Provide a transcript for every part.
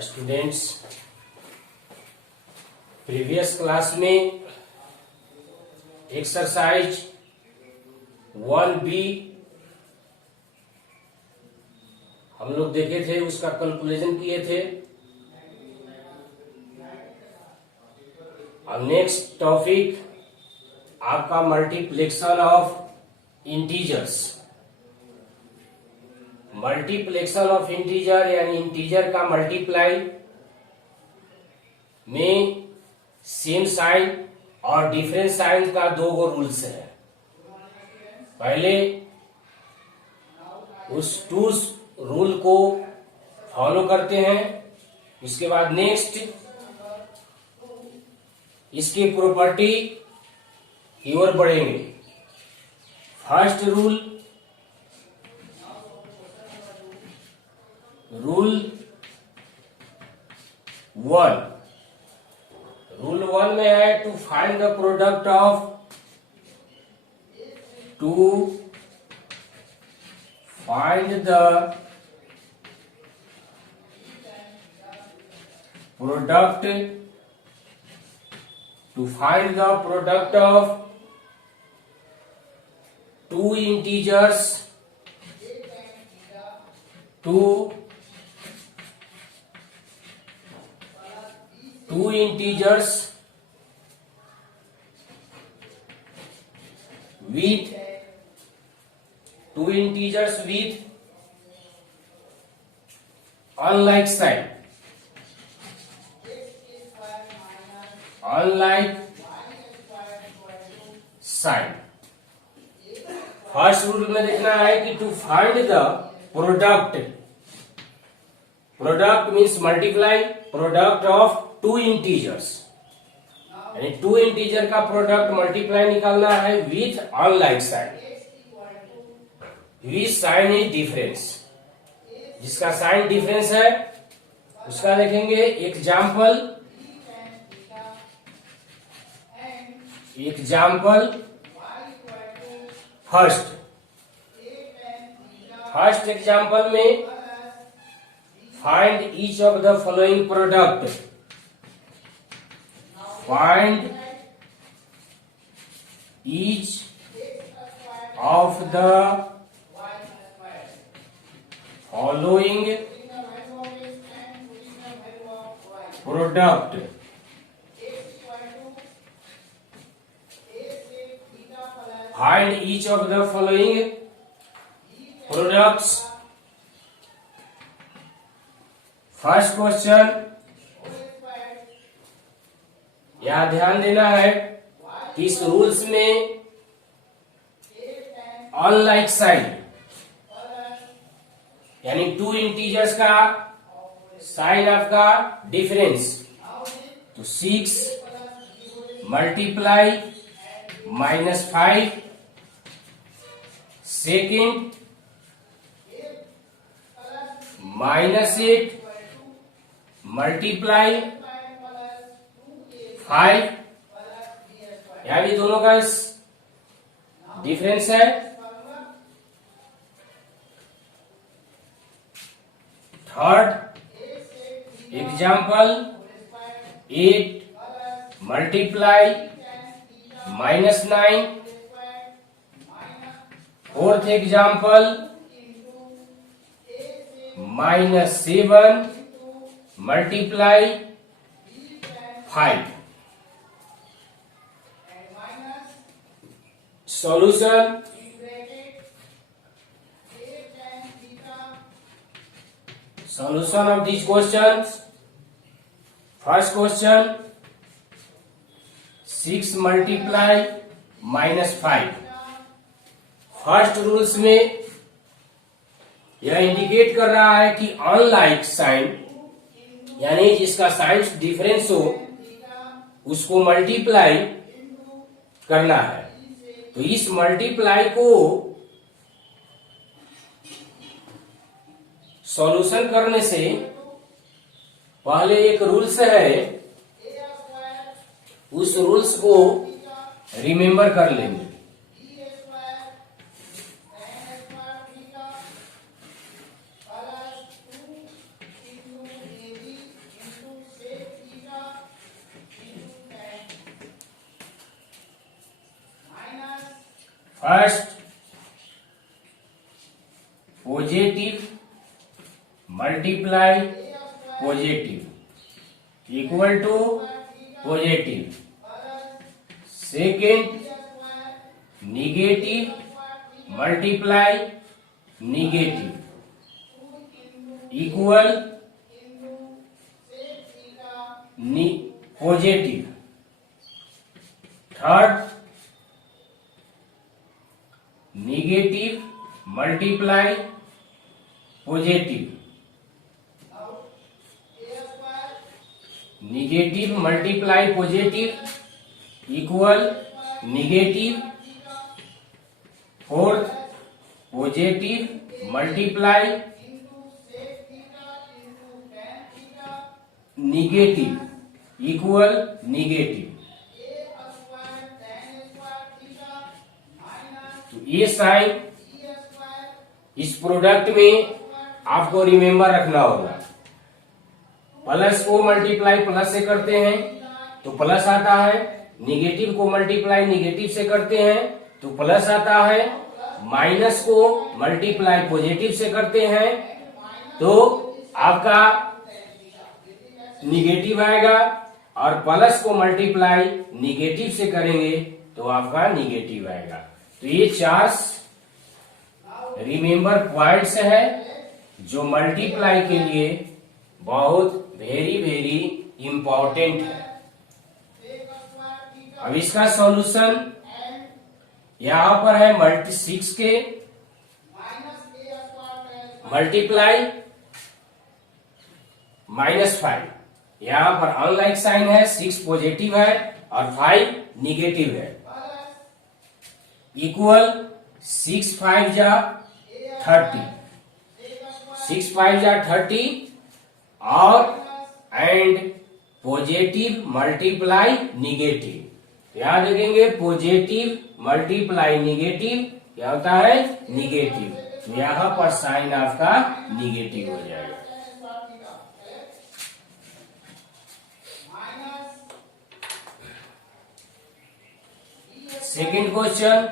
Students. Previous class में exercise 1B हम लोग देखे थे, उसका कैलकुलेशन किए थे। अब नेक्स्ट टॉपिक आपका multiplication of integers. Multiplication of integer यानी इंटीजर का मल्टीप्लाई में सेम साइन और डिफरेंट साइन का दो रूल्स है। पहले उस टू रूल को फॉलो करते हैं, उसके बाद नेक्स्ट इसकी प्रॉपर्टी की ओर बढ़ेंगे। फर्स्ट रूल रूल वन में है to find the product of two integers, two integers with unlike sign, first rule में देखना है कि to find the product means multiply product of two integers, यानी टू इंटीजर का प्रोडक्ट मल्टीप्लाई निकालना है with unlike sign, with sign is difference. जिसका sign difference है उसका देखेंगे एग्जाम्पल। फर्स्ट एग्जाम्पल में find each of the following product. Find each of the following product. Find each of the following products. First question, यह ध्यान देना है कि इस रूल्स में अनलाइक साइन यानी टू इंटीजर्स का साइन आपका डिफरेंस, तो 6 मल्टीप्लाई -5, सेकेंड -8 मल्टीप्लाई 5, यहां भी दोनों का डिफरेंस है। Third example 8 multiply -9, fourth example -7 multiply 5। Solution, of these questions। First question 6 multiply -5। First rules में यह इंडिकेट कर रहा है कि अनलाइक साइन यानी जिसका साइन डिफरेंस हो उसको मल्टीप्लाई करना है। तो इस मल्टीप्लाई को सॉल्यूशन करने से पहले एक रूल्स है, उस रूल्स को रिमेंबर कर लेंगे। First positive multiply positive equal to positive, second negative multiply negative equal positive, third negative multiply positive, negative multiply positive equal negative, fourth positive multiply negative equal negative. तो ये sign इस product में आपको remember रखना होगा। Plus को multiply plus से करते हैं तो प्लस आता है, निगेटिव को मल्टीप्लाई निगेटिव से करते हैं तो प्लस आता है, माइनस को मल्टीप्लाई पॉजिटिव से करते हैं तो आपका निगेटिव आएगा, और प्लस को मल्टीप्लाई निगेटिव से करेंगे तो आपका निगेटिव आएगा। तो ये 4 रिमेंबर पॉइंट्स है जो मल्टीप्लाई के लिए बहुत वेरी इंपॉर्टेंट है। अब इसका सॉल्यूशन यहां पर है 6 के मल्टीप्लाई -5, यहां पर अनलाइक साइन है, 6 पॉजिटिव है और 5 निगेटिव है, इक्वल 6 5 जा 30, 6 5 जा 30 और एंड पॉजिटिव मल्टीप्लाई निगेटिव। यहां देखेंगे पॉजिटिव मल्टीप्लाई निगेटिव क्या होता है, निगेटिव, तो यहां पर साइन आपका निगेटिव हो जाएगा। सेकेंड क्वेश्चन,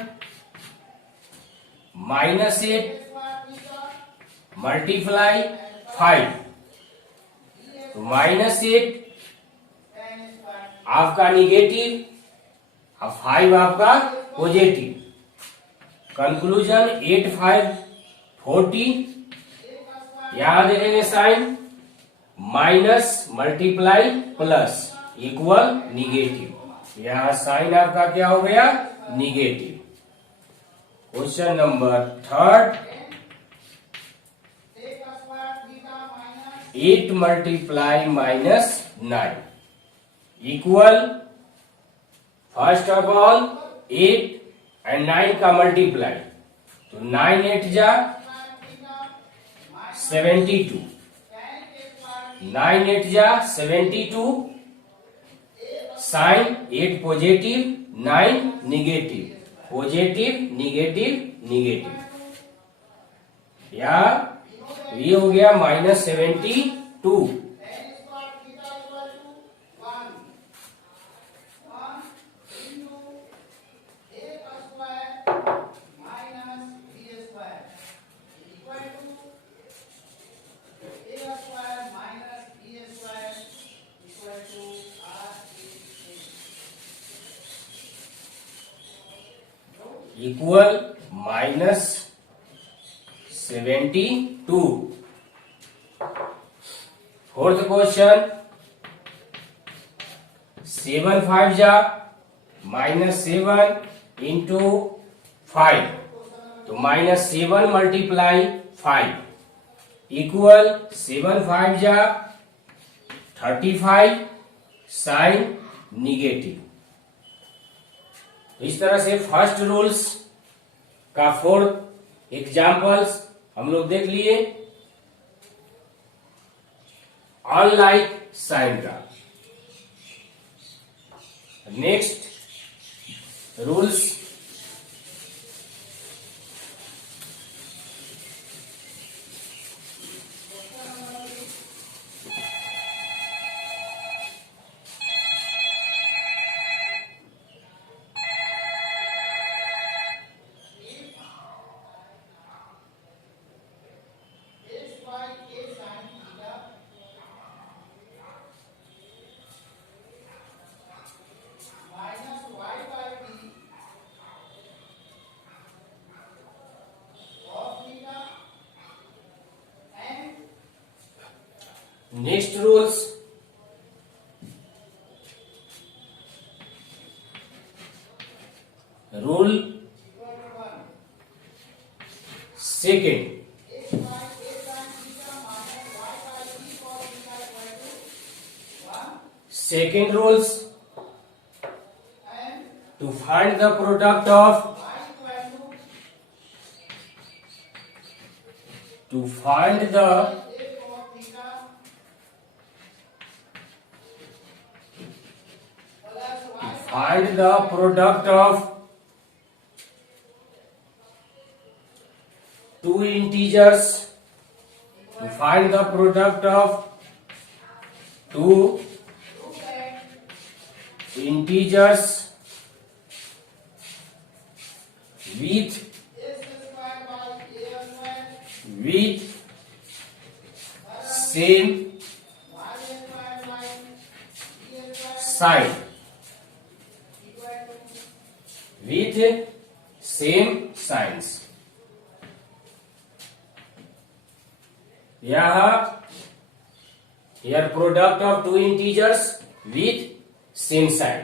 -8 मल्टीप्लाई 5, तो -8 आपका निगेटिव और 5 आपका पॉजिटिव। कंक्लूजन 8 5 40, यहां देखेंगे sign minus multiply plus equal negative, यहां साइन आपका क्या हो गया, negative. Question number 3, 8 multiply -9 equal, first of all 8 and 9 का मल्टीप्लाई, तो 9 8 जा 72, 9 8 जा 72, sign 8 positive 9 negative, positive negative negative, या ये हो गया -72। इक्वल -72। फोर्थ क्वेश्चन, 7 5 जा -7 इंटू 5, तो -7 मल्टीप्लाई 5 इक्वल 7 5 जा 35, साइन निगेटिव। इस तरह से फर्स्ट रूल्स का 4 एग्जाम्पल्स हम लोग देख लिए अनलाइक साइन का। Next rules, next rules, rule second, second rules, to find the product of, to find the product of two integers, to find the product of two integers with same sign, with same signs. Here product of two integers with same sign,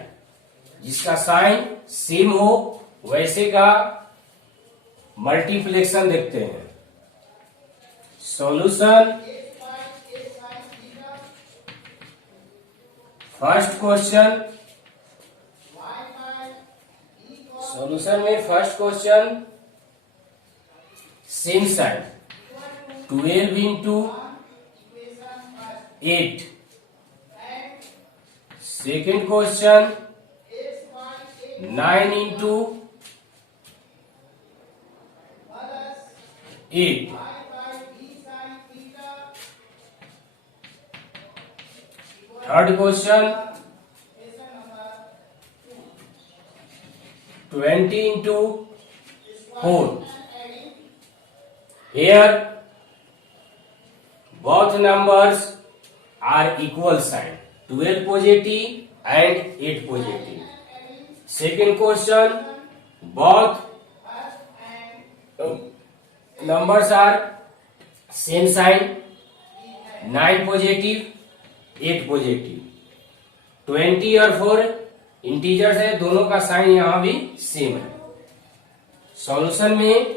जिसका sign same हो वैसे का multiplication देखते हैं। Solution, first question, solution में first question same sign 12 into 8, second question 9 into 8, third question 20 into 4. Here both numbers are equal sign, 12 positive and 8 positive. Second question, both numbers are same sign, 9 positive, 8 positive. 20 और 4 integers है, दोनों का sign यहां भी same है। Solution में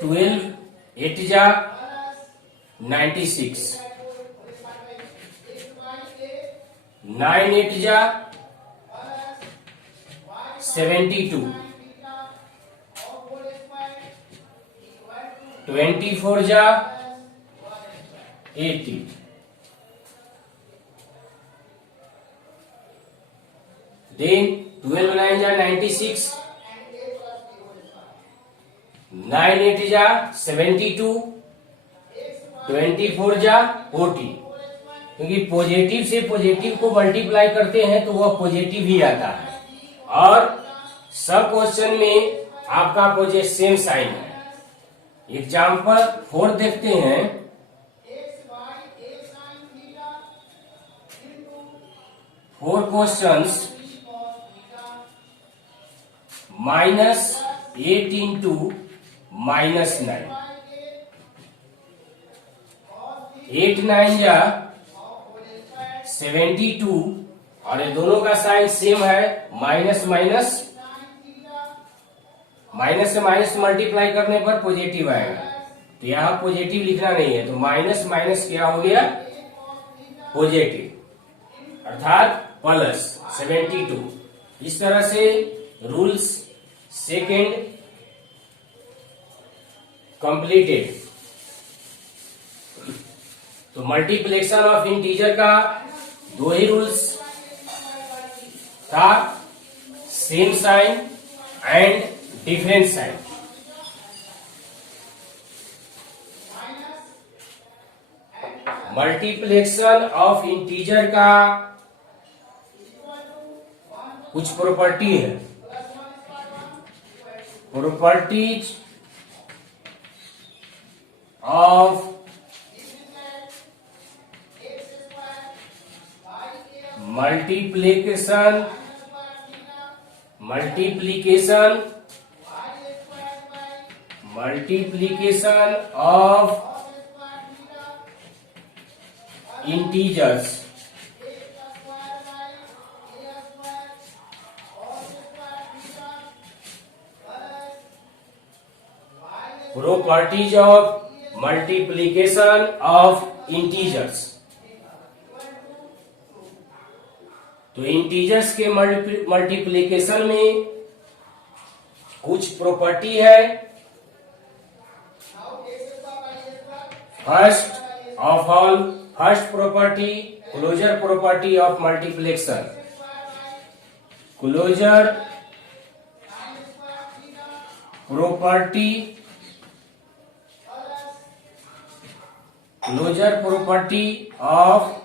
twelve 8 जा 96, 9 8 जा 72, 24 जा 80, then 12 9 जा 96, 9 8 जा 72, 24 जा 40, क्योंकि पॉजिटिव से पॉजिटिव को मल्टीप्लाई करते हैं तो वह पॉजिटिव ही आता है। और सब क्वेश्चन में आपका पॉजिटिव सेम साइन है। एग्जाम्पल 4 देखते हैं। 4 क्वेश्चंस -8 इंटू -9, 8 9 जा 72, और ये दोनों का साइन सेम है, माइनस से माइनस मल्टीप्लाई करने पर पॉजिटिव आएगा, तो यहाँ पॉजिटिव लिखना नहीं है, तो माइनस माइनस क्या हो गया पॉजिटिव, अर्थात प्लस 72। इस तरह से रूल्स सेकेंड कंप्लीटेड। तो मल्टीप्लेक्शन ऑफ इंटीजर का दो ही रूल्स था, same sign and different sign. Multiplication of integer का कुछ प्रॉपर्टी है। Properties of multiplication of integers properties of multiplication of integers. तो इंटीजर्स के मल्टीप्लिकेशन में कुछ प्रॉपर्टी है। First property closure property of multiplication. Closure property of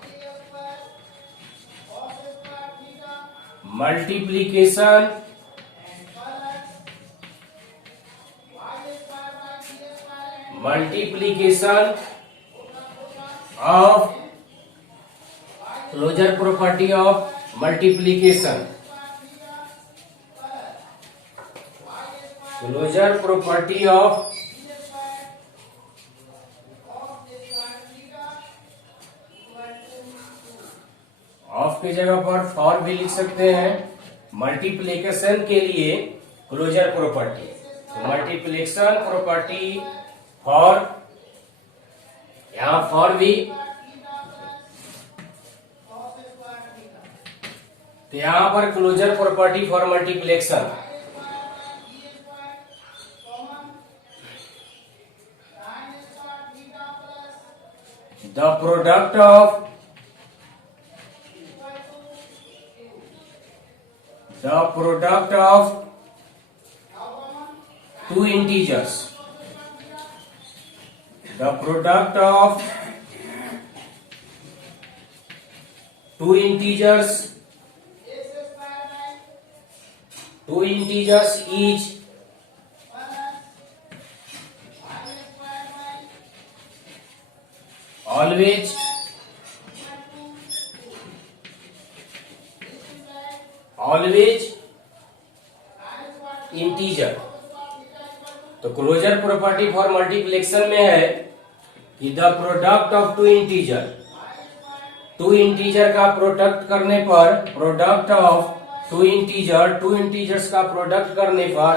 multiplication of closure property of multiplication. Closure property of के जगह पर for भी लिख सकते हैं। मल्टीप्लिकेशन के लिए क्लोजर प्रॉपर्टी, तो मल्टीप्लिकेशन प्रॉपर्टी फॉर, यहां फॉर भी, तो यहां पर closure property for multiplication. The product of two integers, the product of two integers is always integer. तो क्लोजर प्रॉपर्टी फॉर मल्टीप्लिकेशन में है कि the product of two integer का प्रोडक्ट करने पर, प्रोडक्ट ऑफ टू इंटीजर्स का product करने पर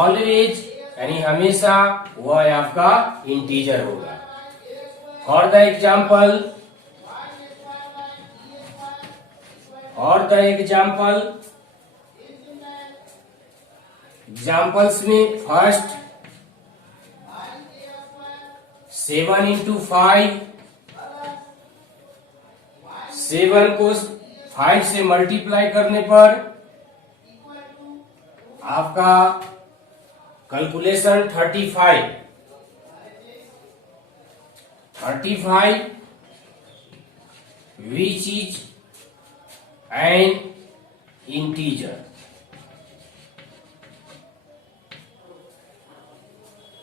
ऑलवेज यानी हमेशा वह आपका इंटीजर होगा। फॉर द एग्जाम्पल्स में फर्स्ट 7 into 5, 7 को 5 से मल्टीप्लाई करने पर आपका calculation 35 which is an integer।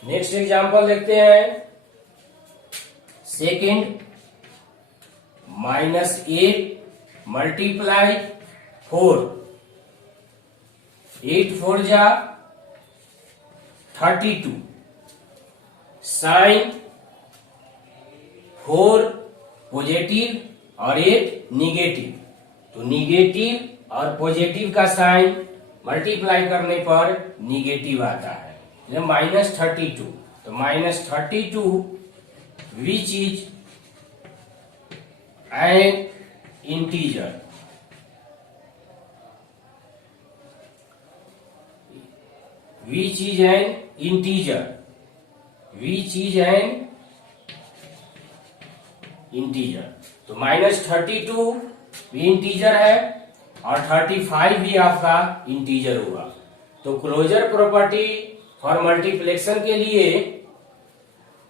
Next example देखते हैं। सेकेंड -8 मल्टीप्लाई 4, 8 4 जा 32, साइन 4 पॉजिटिव और 8 निगेटिव। तो निगेटिव और पॉजिटिव का साइन मल्टीप्लाई करने पर निगेटिव आता है, -32। तो -32 which is an integer। which is an integer तो -32 भी इंटीजर है और 35 भी आपका इंटीजर होगा। तो क्लोजर प्रॉपर्टी फॉर मल्टीप्लिकेशन के लिए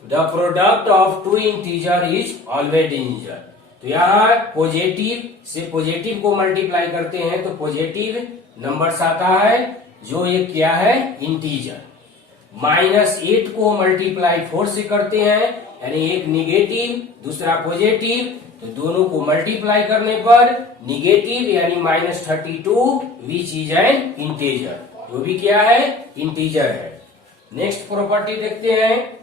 the product of two integer is always integer. तो यहाँ पॉजिटिव से पॉजिटिव को मल्टीप्लाई करते हैं तो पॉजिटिव नंबर्स आता है, जो ये क्या है इंटीजर। -8 को मल्टीप्लाई 4 से करते हैं, यानी एक निगेटिव दूसरा पॉजिटिव, तो दोनों को मल्टीप्लाई करने पर निगेटिव यानी -32 विच इज एन इंटीजर, जो भी क्या है, इंटीजर है। नेक्स्ट प्रॉपर्टी देखते हैं।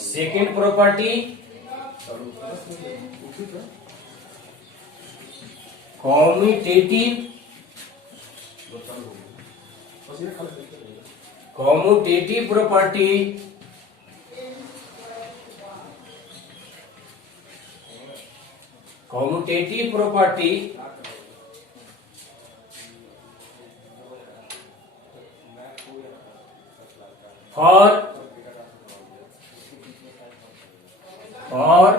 Second property, commutative property, commutative property और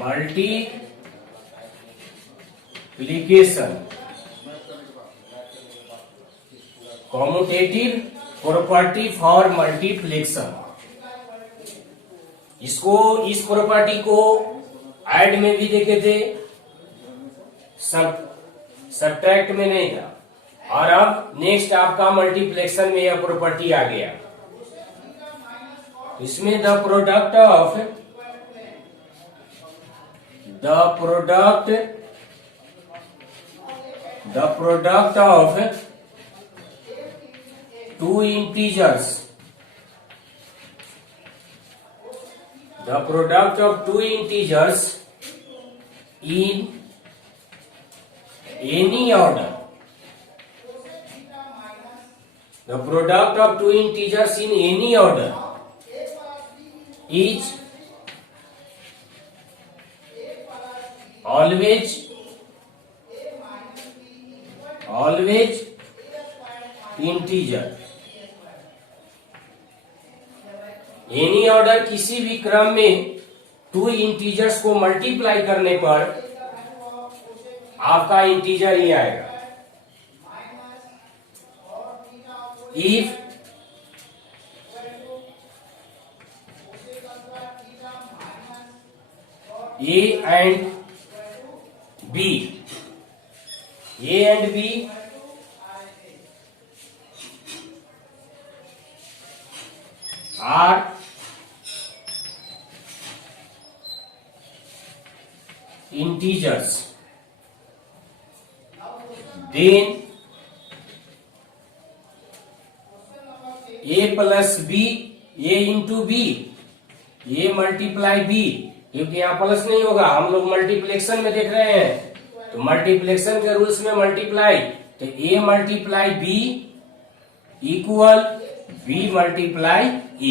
multiplication, commutative property for multiplication. इसको, इस प्रॉपर्टी को ऐड में भी देखे थे, सब्ट्रैक्ट में नहीं था, और अब नेक्स्ट आपका मल्टीप्लिकेशन में यह प्रॉपर्टी आ गया। इसमें the product of 2 integers, the product of 2 integers in any order, the product of 2 integers in any order is always integer। Any order, किसी भी क्रम में 2 इंटीजर्स को मल्टीप्लाई करने पर आपका इंटीजर ही आएगा। If A and B are integers, then A plus B, A into B, A multiply B, क्योंकि यहाँ प्लस नहीं होगा, हम लोग मल्टीप्लेक्शन में देख रहे हैं, तो मल्टीप्लेक्शन के रूल्स में मल्टीप्लाई, तो A multiply B equal B multiply A।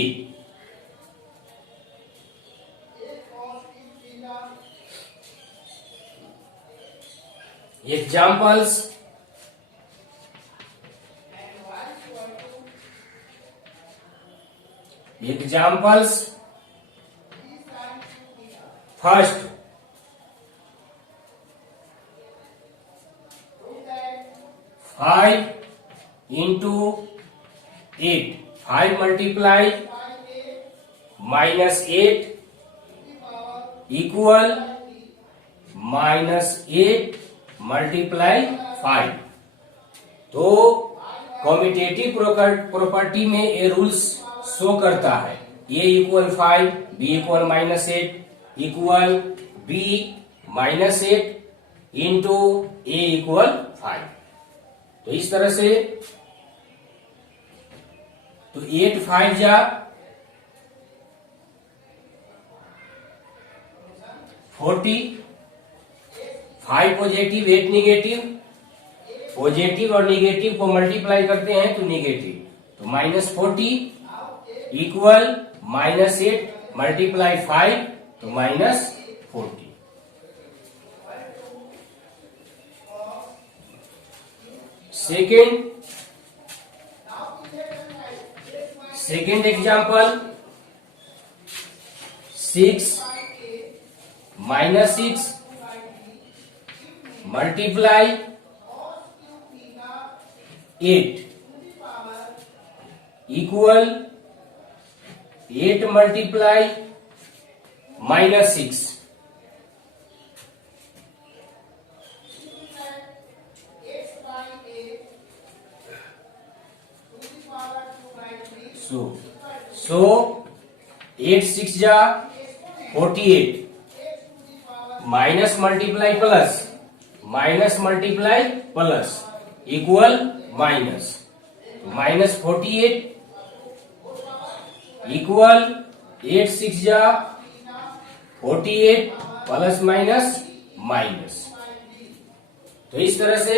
Examples, first 5 into 8, 5 multiply -8 equal -8 multiply 5। तो कॉम्यूटेटिव प्रॉपर्टी में ये रूल्स शो करता है, A equal 5, B equal -8 equal B -8 into A equal 5। तो इस तरह से, तो 8 5 जा 40, 5 पॉजिटिव 8 निगेटिव, पॉजिटिव और निगेटिव को मल्टीप्लाई करते हैं तो निगेटिव, तो -40 इक्वल -8 मल्टीप्लाई 5 तो -40। Second example, 6 -6 multiply 8 equal 8 multiply -6, so 8 6 जा 48, minus multiply plus equal minus, -48 equal 8 6 जा 48 प्लस माइनस माइनस। तो इस तरह से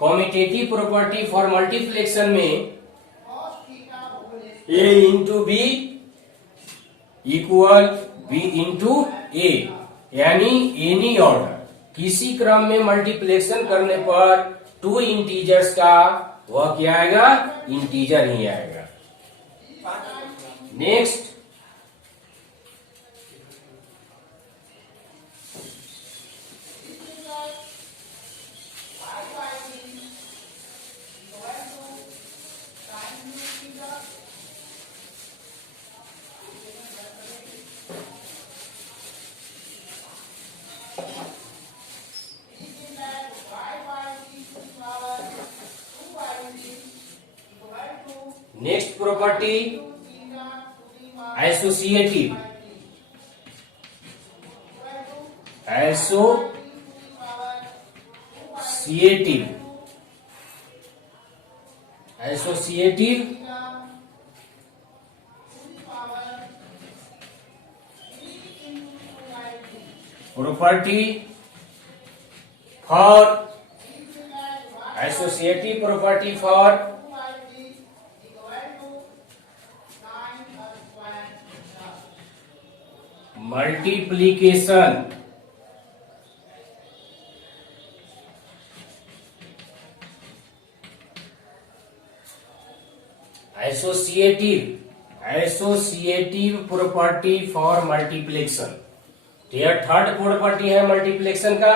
कॉम्यूटेटिव प्रॉपर्टी फॉर मल्टीप्लेक्शन में a into B equal B into A, यानी एनी ऑर्डर किसी क्रम में मल्टीप्लेक्शन करने पर 2 इंटीजर्स का वह क्या आएगा, इंटीजर ही आएगा। Next, next property associative. Property for multiplication. Associative property for मल्टीप्लेक्शन। तो यह थर्ड प्रॉपर्टी है मल्टीप्लेक्शन का।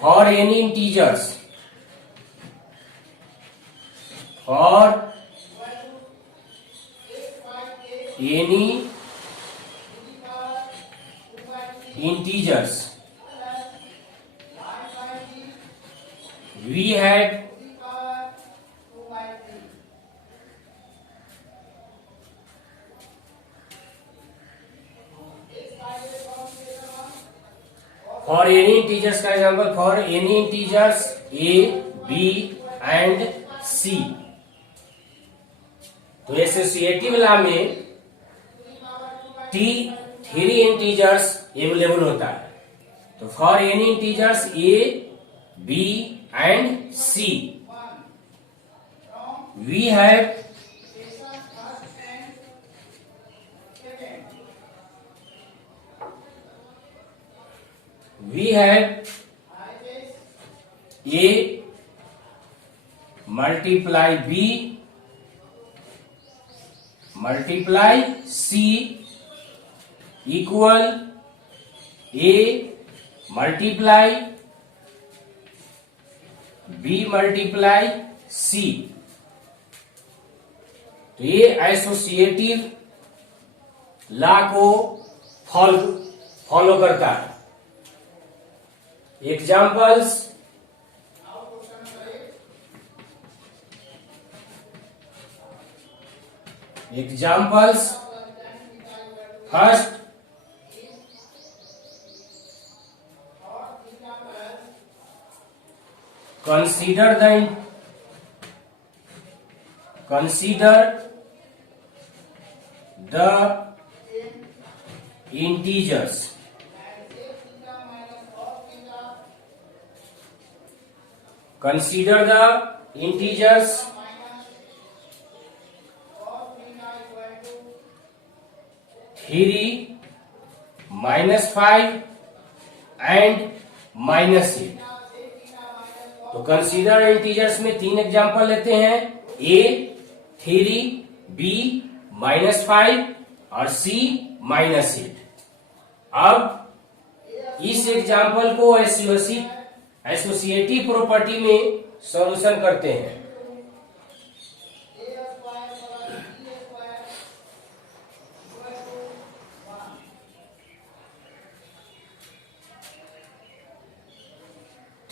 For any integers, we had for any integers का example, for any integers a, b and c। तो एसोसिएटिव लॉ में 3 integers available होता है। तो for any integers a, b and c we have a multiply b multiply c equal a multiply b multiply c। तो ये associative law को follow करता है। Examples, first, consider the integers -3, -5 and -8। तो consider integers में 3 example लेते हैं, a 3, b -5 और c -8। अब इस एग्जांपल को एसोसिएटिव प्रॉपर्टी में सॉल्यूशन करते हैं।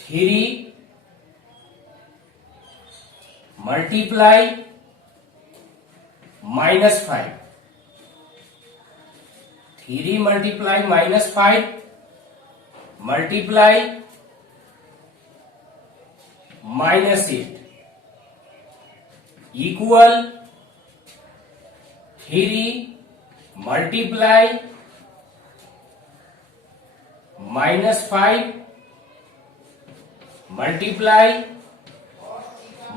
3 multiply -5, 3 multiply -5 multiply -8 equal 3 multiply -5 multiply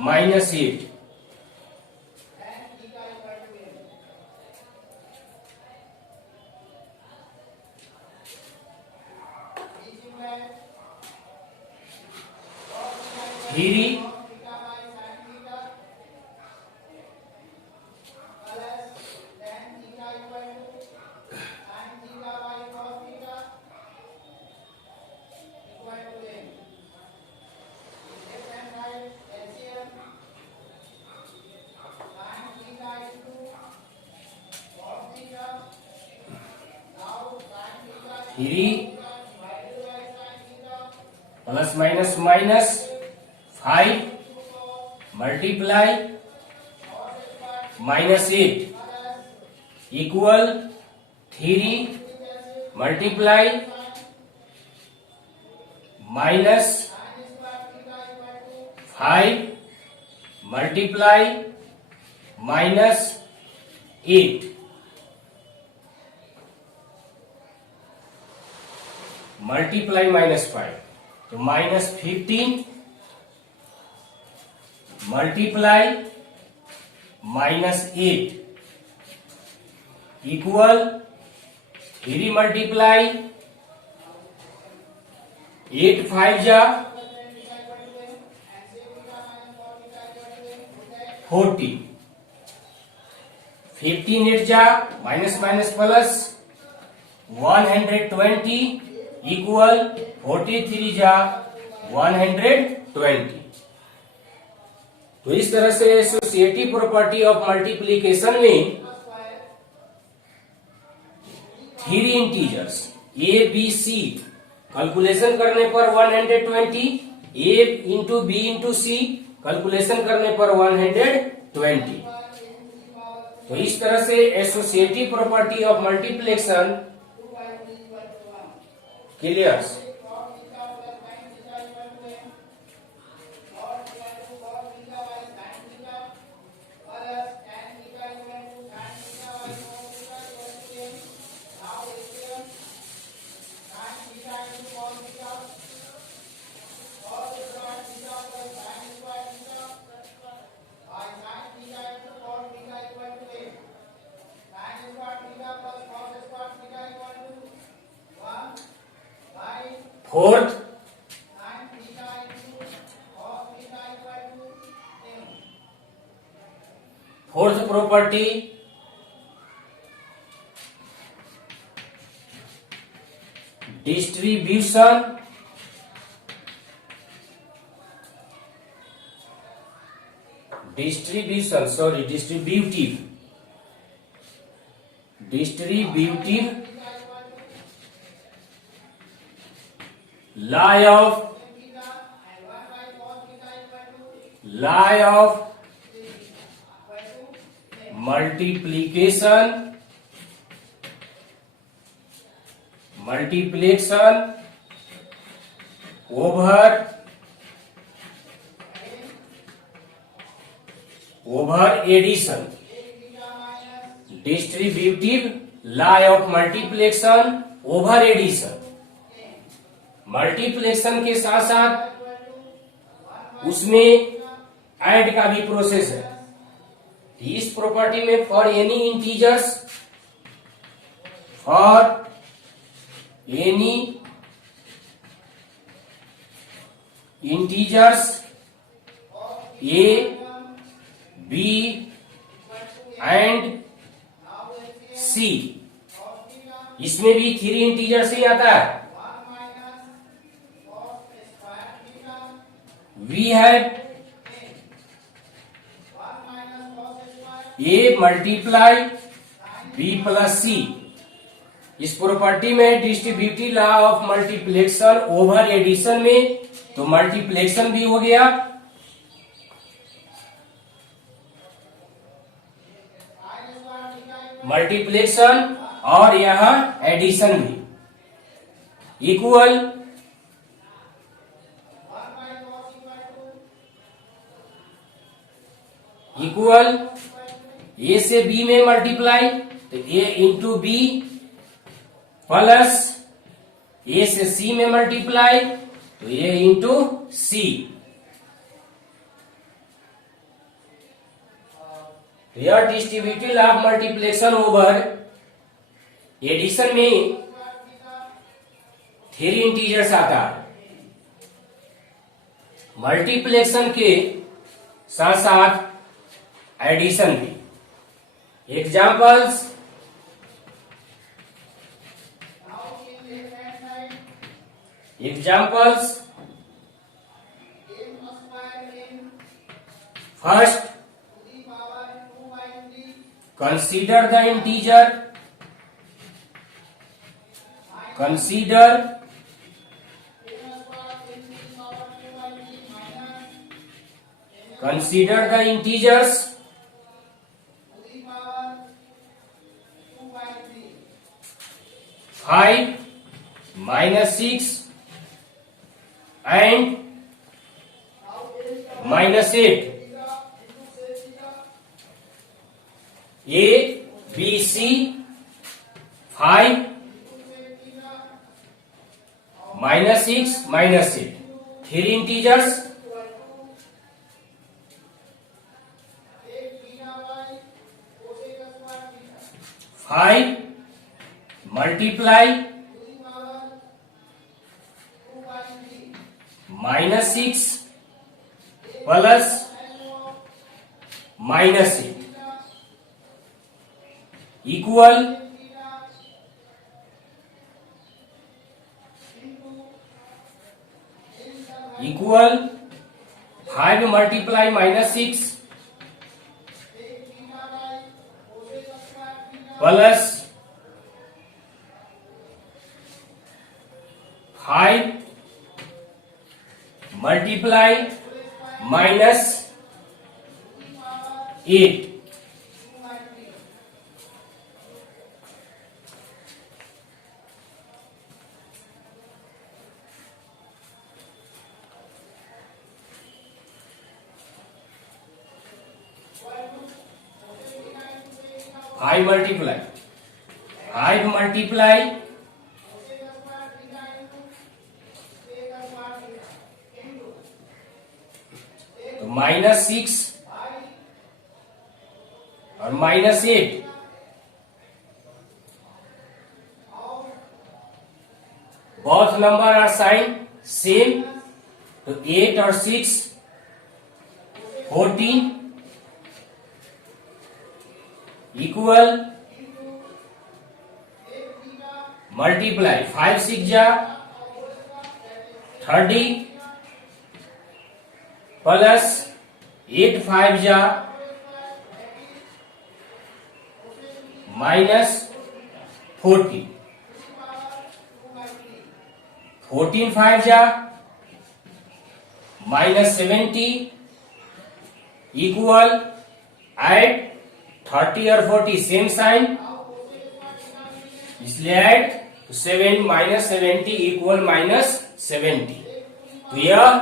-8। Three three plus minus minus 5 multiply -8 equal 3 multiply -5 multiply -8 multiply -5 तो -15 मल्टीप्लाई -8 इक्वल 3 मल्टीप्लाई 8 5 जा 40, 15 8 जा माइनस माइनस प्लस 120 इक्वल 43 जा 120। तो इस तरह से एसोसिएटिव प्रॉपर्टी ऑफ मल्टीप्लिकेशन में 3 इंटीजर्स ए बी सी कैलकुलेशन करने पर 120, a into b into c calculation करने पर 120। तो इस तरह से associative property of multiplication clears. Fourth property distributive lie of multiplication over addition। Distributive lie of multiplication over addition। Multiplication के साथ साथ उसमें ऐड का भी प्रोसेस है। इस प्रॉपर्टी में for any integers A B and C, इसमें भी 3 इंटीजर्स ही आता है। We have A multiply B plus C. इस प्रॉपर्टी में distributive law of multiplication over addition में तो मल्टीप्लेक्शन भी हो गया, मल्टीप्लेक्शन और यह एडिशन भी। इक्वल इक्वल ए से बी में मल्टीप्लाई, तो a into b, plus a से सी में मल्टीप्लाई, तो ए इंटू सी। यह distributive law of multiplication over addition में 3 इंटीजर्स आता है। मल्टीप्लेक्शन के साथ साथ एडिशन भी। Examples, first consider the integer, consider the integers 5 minus 6 and minus 8. A, B, C, 5 minus 6 minus 8. 3 integers. 5 multiply minus 6 plus minus 8 equal equal 5 multiply minus 6 plus 5 multiply minus 8. I multiply तो minus 6 और minus 8 both number are sign same, तो 8 और 6 14 equal multiply 5 6 जा 30 plus 8 5 जा minus 40 14 5 जा minus 70 equal add 30 और 40 same sign, इसलिए add 7 minus 70 equal minus 70। तो यह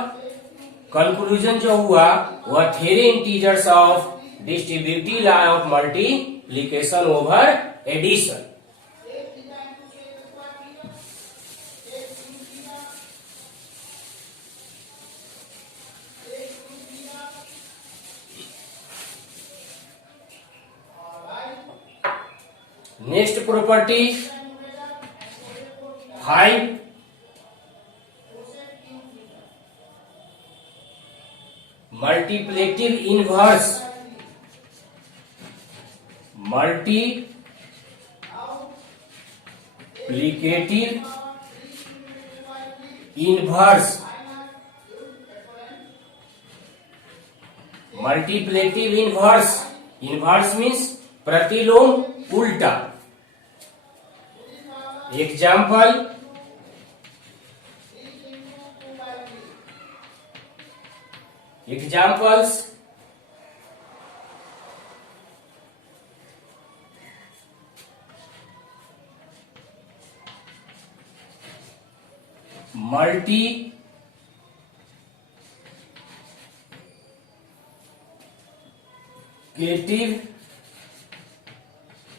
कंक्लूजन जो हुआ वह 3 integers of distributive law of multiplication over addition. Next property 5 multiplicative inverse multiplicative inverse means प्रतिलोम उल्टा। Example examples,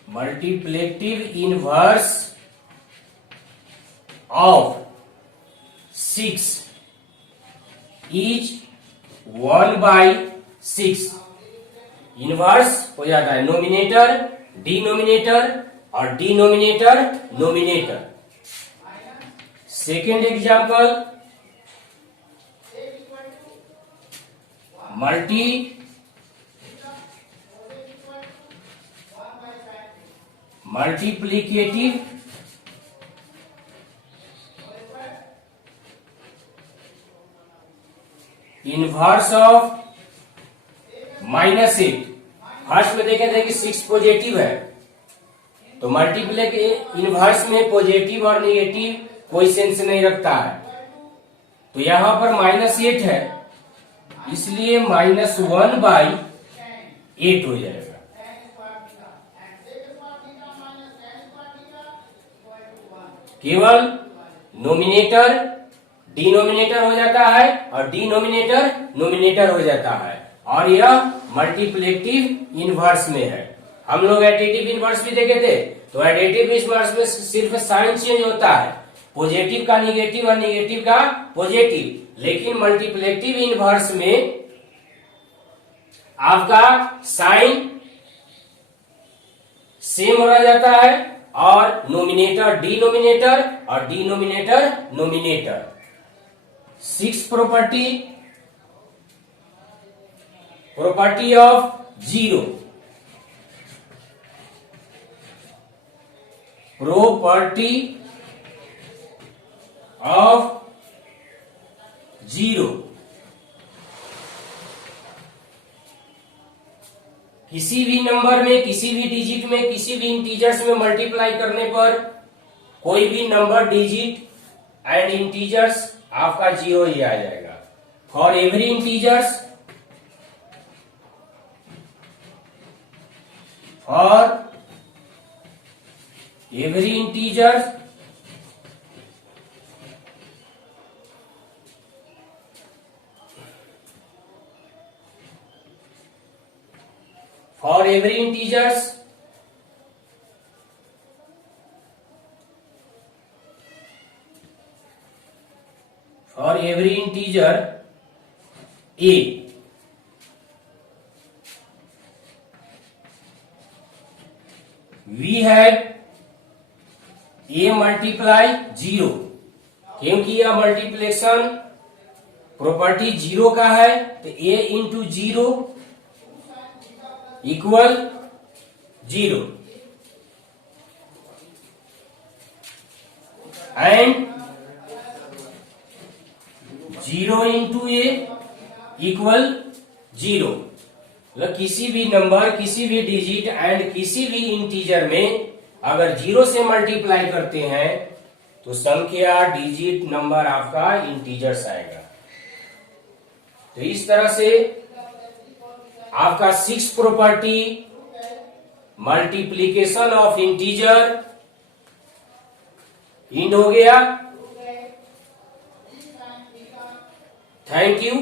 multiplicative inverse of 6 is 1/6। Inverse हो जाता है नोमिनेटर डिनोमिनेटर और denominator numerator. Second example, multiplicative inverse of -8। First में देखे थे कि 6 पॉजिटिव है, तो मल्टीप्लिकेटिव इनवर्स में पॉजिटिव और नेगेटिव कोई सेंस नहीं रखता है, तो यहां पर -8 है, इसलिए -1/8 हो जाएगा। केवल नोमिनेटर डिनोमिनेटर हो जाता है और डिनोमिनेटर नोमिनेटर हो जाता है, और यह मल्टीप्लिकेटिव इनवर्स में है। हम लोग एडिटिव इनवर्स भी देखे थे, तो एडिटिव इनवर्स में सिर्फ साइन चेंज होता है, पॉजिटिव का निगेटिव और निगेटिव का पॉजिटिव, लेकिन मल्टीप्लिकेटिव इनवर्स में आपका साइन सेम रह जाता है और नोमिनेटर डिनोमिनेटर और denominator nominator. 6 property of 0, property of 0, किसी भी नंबर में, किसी भी डिजिट में, किसी भी इंटीजर्स में मल्टीप्लाई करने पर कोई भी नंबर, डिजिट एंड इंटीजर्स आपका 0 ही आ जाएगा। For every integers, for every integers for every integers a, we have a multiply 0, क्योंकि यह मल्टीप्लिकेशन प्रॉपर्टी 0 का है, तो a into 0 equal 0 and 0 into A equal 0। मतलब किसी भी नंबर, किसी भी डिजिट एंड किसी भी इंटीजर में अगर 0 से मल्टीप्लाई करते हैं तो संख्या, डिजिट, नंबर आपका इंटीजर्स आएगा। तो इस तरह से आपका 6 property multiplication of integer end हो गया। Thank you.